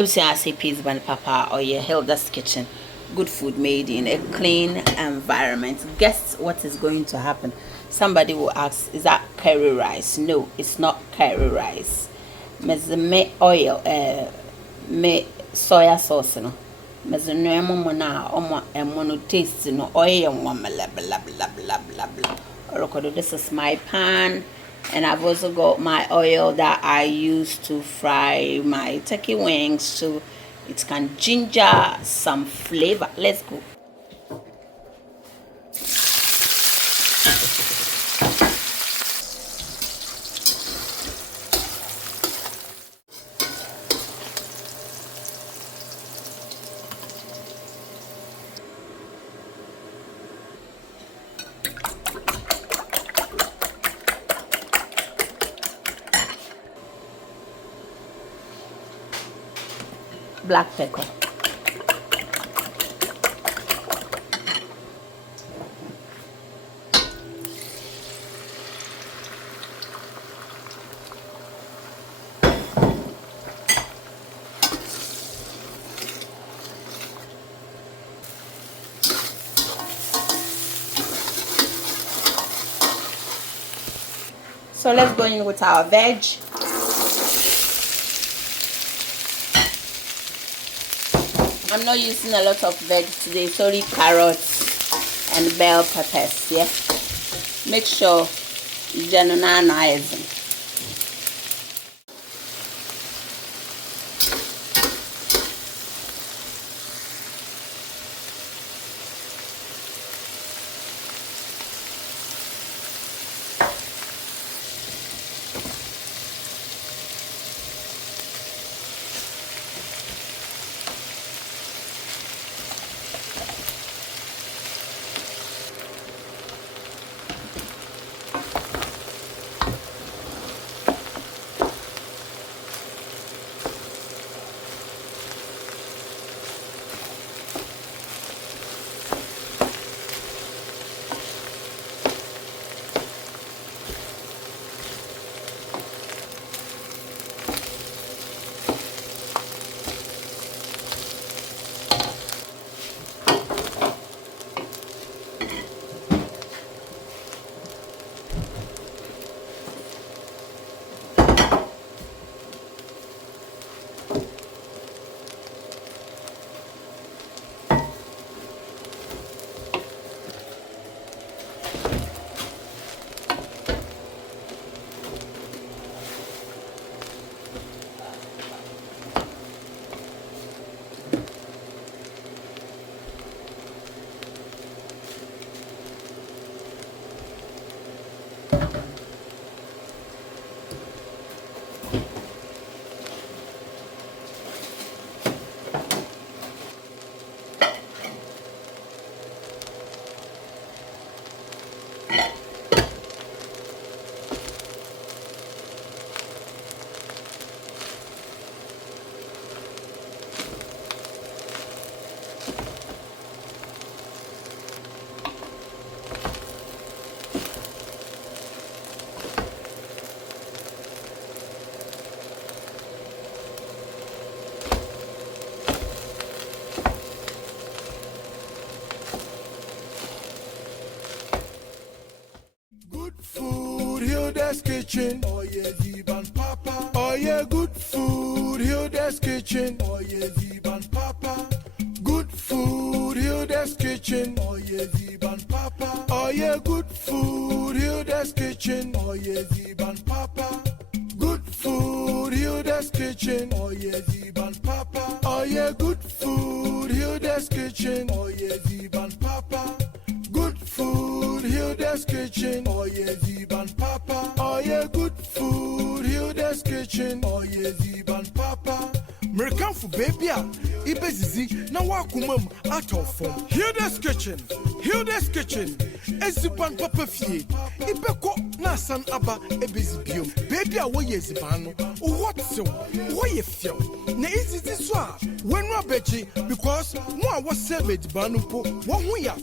Everything I say peace by Papa or your Hilda's kitchen. Good food made in a clean environment. Guess what is going to happen? Somebody will ask, is that curry rice? No, it's not curry rice. Me oil, me soya sauce no. Me no mona omo mono taste no oil one blah blah blah blah blah blah. This is my pan. And I've also got my oil that I use to fry my turkey wings so it can ginger some flavor. Let's go. Black pepper. So let's go in with our veg. I'm not using a lot of veg today, sorry, carrots and bell peppers, yeah? Make sure you generalize. Hilda's Kitchen. Oh yeah, Ziban Papa. Oh yeah, good food. Hilda's Kitchen. Oh yeah, Ziban Papa. Good food. Hilda's Kitchen. Oh yeah, Ziban Papa. Oh yeah, good food. Hilda's Kitchen. Oh yeah, Ziban Papa. Good food. Hilda's Kitchen. Oh yeah, Ziban Papa. Oh yeah, good food. Hilda's Kitchen. Oh yeah, Ziban Papa. Good food. Hilda's Kitchen. Oh yeah, Ziban Papa. Oh yeah, good food. Hilda's Kitchen. Oh yeah, Ziban Papa. American for baby, Ibezizi, now wakumum out of form. Hilda's Kitchen. Hilda's Kitchen. Eziban Papa Fie. Ibeko Nasan Abba Ebezibium. Baby, away Zibano. What so? Why you feel? Na is this one? When Rabeji, because one was saved Banupo, one way up.